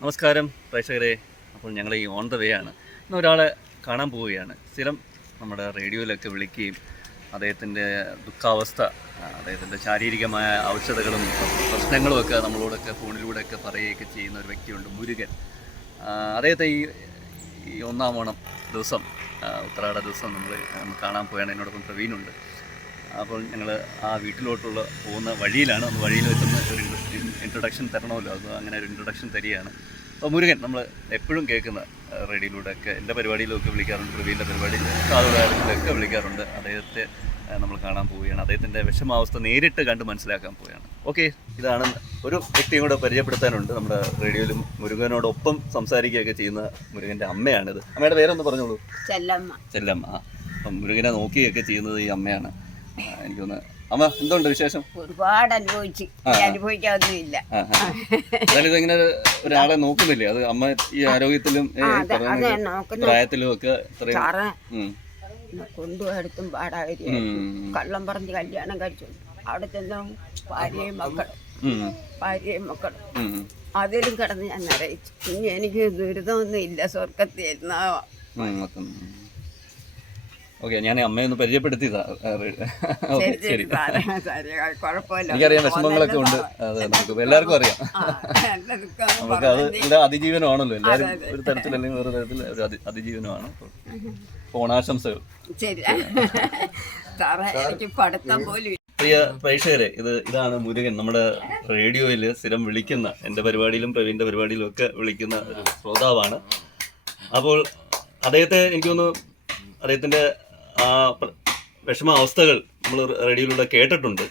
നമസ്കാരം പ്രേക്ഷകരെ. അപ്പോൾ ഞങ്ങൾ ഈ ഓൺ ദ വേ ആണ്. ഇന്ന് ഒരാളെ കാണാൻ പോവുകയാണ്. സ്ഥിരം നമ്മുടെ റേഡിയോയിലൊക്കെ വിളിക്കുകയും അദ്ദേഹത്തിന്റെ ദുഃഖാവസ്ഥ അദ്ദേഹത്തിന്റെ ശാരീരികമായ ഔഷധങ്ങളും പ്രശ്നങ്ങളും ഒക്കെ നമ്മളോടൊക്കെ ഫോണിലൂടെയൊക്കെ പറയുകയൊക്കെ ചെയ്യുന്ന ഒരു വ്യക്തിയുണ്ട് മുരുകൻ. അദ്ദേഹത്തെ ഈ ഈ ഒന്നാം ഓണം ദിവസം ഉത്രാട ദിവസം നമ്മൾ കാണാൻ പോയാണ് എന്നോടൊപ്പം പ്രവീണുണ്ട്. അപ്പോൾ ഞങ്ങൾ ആ വീട്ടിലോട്ടുള്ള പോകുന്ന വഴിയിലാണ്. അന്ന് വഴിയിൽ വെച്ചൊന്ന് ഒരു ഇൻട്രൊഡക്ഷൻ തരണമല്ലോ. അത് അങ്ങനെ ഒരു ഇൻട്രൊഡക്ഷൻ തരികയാണ്. അപ്പോൾ മുരുകൻ നമ്മൾ എപ്പോഴും കേൾക്കുന്ന റേഡിയോയിലൂടെ ഒക്കെ എന്റെ പരിപാടിയിലൊക്കെ വിളിക്കാറുണ്ട്. പ്രവീന്റെ പരിപാടി കാതുകാരത്തിലൊക്കെ വിളിക്കാറുണ്ട്. അദ്ദേഹത്തെ നമ്മൾ കാണാൻ പോവുകയാണ്. അദ്ദേഹത്തിന്റെ വിഷമാവസ്ഥ നേരിട്ട് കണ്ട് മനസ്സിലാക്കാൻ പോവുകയാണ്. ഓക്കെ ഇതാണ് ഒരു വ്യക്തിയും കൂടെ പരിചയപ്പെടുത്താനുണ്ട്. നമ്മുടെ റേഡിയോയിലും മുരുകനോടൊപ്പം സംസാരിക്കുകയൊക്കെ ചെയ്യുന്ന മുരുകന്റെ അമ്മയാണിത്. അമ്മയുടെ പേരൊന്ന് പറഞ്ഞോളൂ. ചെല്ലമ്മ. ചെല്ലമ്മ. അപ്പം മുരുകനെ നോക്കിയൊക്കെ ചെയ്യുന്നത് ഈ അമ്മയാണ്. ആ, എനിക്കൊന്ന് അമ്മ എന്തുണ്ട് വിശേഷം? ഒരുപാട് അനുഭവിച്ച്. എന്തായാലും ഇതിങ്ങനെ ഒരു- ഒരാളെ നോക്കുന്നില്ലേ? അത് അമ്മ ഈ ആരോഗ്യത്തിലും പ്രായത്തിലും ഒക്കെ. കൊണ്ടുപോയെടുത്തും പാടാതിരി കള്ളം പറഞ്ഞ് കല്യാണം കഴിച്ചു. അവിടെ ചെന്നും ഭാര്യയും മക്കളും. ഭാര്യയും മക്കളും. അതിലും കിടന്ന് ഞാൻ നിറയിച്ചു ഇനി എനിക്ക് ദുരിതമൊന്നും ഇല്ല. ഒക്കെ. ഓക്കെ ഞാൻ അമ്മയൊന്ന് പരിചയപ്പെടുത്തിയതാ. ശരി എനിക്കറിയാം വിഷമങ്ങളൊക്കെ ഉണ്ട്. അത് നമുക്ക് എല്ലാവർക്കും അറിയാം. നമുക്ക് അത് ഇവിടെ അതിജീവനമാണല്ലോ. എല്ലാവരും ഒരു തരത്തിൽ അല്ലെങ്കിൽ വേറെ തരത്തിൽ ഒരു അതിജീവനമാണ്. ഓണാശംസകൾ. പ്രിയ പ്രേക്ഷകരെ ഇത് ഇതാണ് മുരുകൻ. നമ്മുടെ റേഡിയോയിൽ സ്ഥിരം വിളിക്കുന്ന എന്റെ പരിപാടിയിലും പ്രവീണിന്റെ പരിപാടിയിലും ഒക്കെ വിളിക്കുന്ന ഒരു ശ്രോതാവാണ്. അപ്പോൾ അദ്ദേഹത്തെ എനിക്കൊന്ന് അദ്ദേഹത്തിന്റെ ആ പ്ര- വിഷമ അവസ്ഥകൾ നമ്മൾ റേഡിയോയിലൂടെ കേട്ടിട്ടുണ്ട്.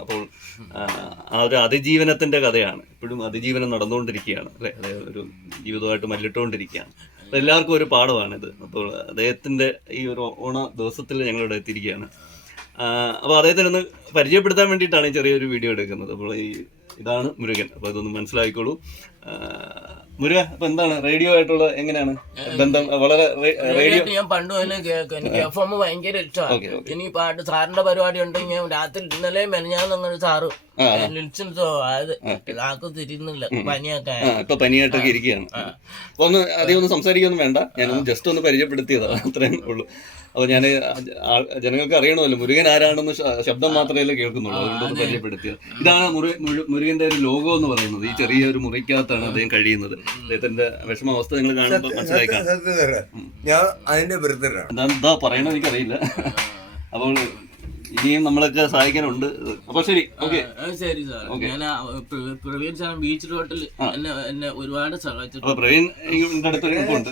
അപ്പോൾ ആ, ഒരു അതിജീവനത്തിന്റെ കഥയാണ്. ഇപ്പോഴും അതിജീവനം നടന്നുകൊണ്ടിരിക്കുകയാണ് അല്ലേ? അതായത് ഒരു ജീവിതമായിട്ട് മല്ലിട്ടുകൊണ്ടിരിക്കുകയാണ്. എല്ലാവർക്കും ഒരു പാഠമാണിത്. അപ്പോൾ അദ്ദേഹത്തിന്റെ ഈ ഒരു ഓണ ദിവസത്തിൽ ഞങ്ങളിവിടെ എത്തിയിരിക്കുകയാണ്. അപ്പോൾ അദ്ദേഹത്തിനൊന്ന് പരിചയപ്പെടുത്താൻ വേണ്ടിയിട്ടാണ് ഈ ചെറിയൊരു വീഡിയോ എടുക്കുന്നത്. അപ്പോൾ ഈ ഇതാണ് മുരുകൻ. അപ്പോൾ ഇതൊന്ന് മനസ്സിലാക്കിക്കോളൂ. മുരുക അപ്പൊ എന്താണ്? റേഡിയോ ആയിട്ടുള്ള എങ്ങനെയാണ് ബന്ധം? വളരെ റേഡിയോ ഞാൻ പണ്ട് കേൾക്കും എനിക്ക് എഫ് എം ഭയങ്കര ഇഷ്ടമാണ്. ഇനി പാട്ട് സാറിന്റെ പരിപാടി ഉണ്ടെങ്കിൽ ഞാൻ രാത്രി ഇന്നലെ മെനഞ്ഞാന്ന് അങ്ങനെ സാറ് അത് തിരിയുന്നില്ല പനിയൊക്കെ ഇപ്പൊ പനിയായിട്ടൊക്കെ ഇരിക്കുകയാണ്. അപ്പൊ ഒന്ന് അധികം ഒന്ന് സംസാരിക്കൊന്നും വേണ്ട. ഞാനൊന്ന് ജസ്റ്റ് ഒന്ന് പരിചയപ്പെടുത്തിയതാണ് അത്രയും ഉള്ളൂ. അപ്പൊ ഞാൻ ജനങ്ങൾക്ക് അറിയണമല്ലോ മുരുകൻ ആരാണെന്ന് ശബ്ദം മാത്രമേ കേൾക്കുന്നുള്ളൂ. അതുകൊണ്ട് പരിചയപ്പെടുത്തിയത്. ഇതാണ് മുരു മുഴു- ഒരു ലോകം എന്ന് പറയുന്നത് ഈ ചെറിയ ഒരു മുറിക്കകത്താണ് അദ്ദേഹം കഴിയുന്നത്. അദ്ദേഹത്തിന്റെ വിഷമാവസ്ഥ നിങ്ങൾ കാണുമ്പോൾ തരാം ഞാൻ അതിന്റെ എന്താ പറയണ പറയണത് എനിക്കറിയില്ല. അപ്പോൾ ഇനിയും നമ്മളൊക്കെ സഹായിക്കാനുണ്ട്. അപ്പൊ ശരി ഓക്കെ. ശരി സാർ ഞാൻ പ്രവീൺ സാർ ബീച്ച് റോട്ടിൽ എന്നെ എന്നെ ഒരുപാട് സഹായിച്ചു പ്രവീൺ അടുത്തൊരു ഉണ്ട്